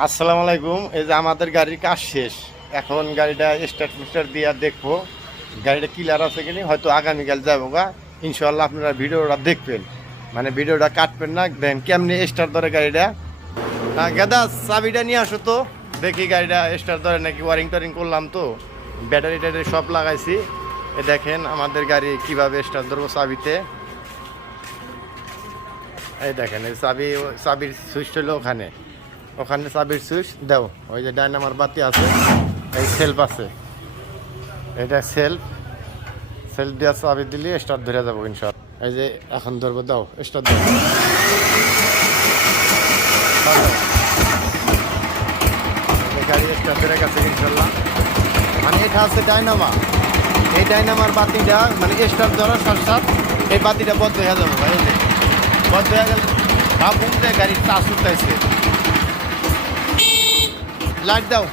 আসসালামু আলাইকুম। এই যে আমাদের গাড়ির কাজ শেষ, এখন গাড়িটা স্টার্ট মিস্টার দিয়ে দেখবো গাড়িটা ক্লিয়ার আছে কিনা। হয়তো আগামীকাল যাবো গা, ইনশাল্লাহ আপনারা ভিডিওটা দেখবেন, মানে ভিডিওটা কাটবেন না। দেন কেমনি স্টার্ট ধরে গাড়িটা। গেদা চাবিটা নিয়ে আসো তো, দেখি গাড়িটা স্টার্ট ধরে নাকি। ওয়ারিং টোয়ারিং করলাম তো, ব্যাটারি ট্যাটারি সব লাগাইছি। এ দেখেন আমাদের গাড়ি কিভাবে স্টার্ট ধরবো চাবিতে। এই দেখেন এই চাবির সুইচ হলো ওখানে, ওখানে চাবির সুইচ দাও। ওই যে ডাইনামার বাতি আছে, এই সেলফ আছে, এটা সেলফ দিয়ে চাবি দিলে স্টার্ট ধরে যাবো ইনশাল্লাহ। এই যে এখন ধরবো, দাও স্টার্ট দাও। গাড়ি স্টার্ট ধরে গেছে ইনশাল্লাহ। মানে এটা আছে ডাইনামা, এই ডাইনামার বাতিটা মানে স্টার্ট ধরার সাথে সাথে এই বাতিটা বন্ধ হয়ে যাবো ভাই। এই যে বন্ধ হয়ে গেলে ভাবুন যে গাড়ির টাচ উঠতেছে। লাইট দাও,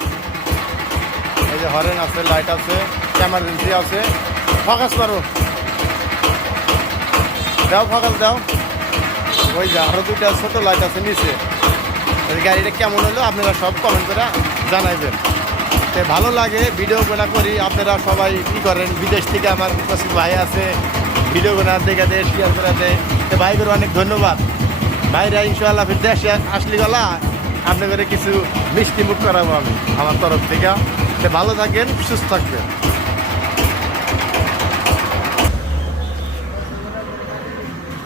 এই যে হরেন আছে, লাইট আছে, এমার্জেন্সি আছে। ফোকাস করো, দাও ফোকাস দাও। ওই যে আরো দুইটা ছোট লাইট আছে নিচে। এই গাড়িটা কেমন হলো আপনারা সব কমেন্ট করে জানাইবেন। তো ভালো লাগে ভিডিও গোনা করি, আপনারা সবাই কী করেন, বিদেশ থেকে আমার কাছে ভাই আছে, ভিডিও গোনা দেখে দেয়, শেয়ার করে দেয়। তো ভাইদের অনেক ধন্যবাদ। ভাইরা ইনশাআল্লাহ ফির দেশে আসলি গলা আপনাদের কিছু মিষ্টি মুখ করাবো আমি আমার তরফ থেকে। তো ভালো থাকেন, সুস্থ থাকবেন।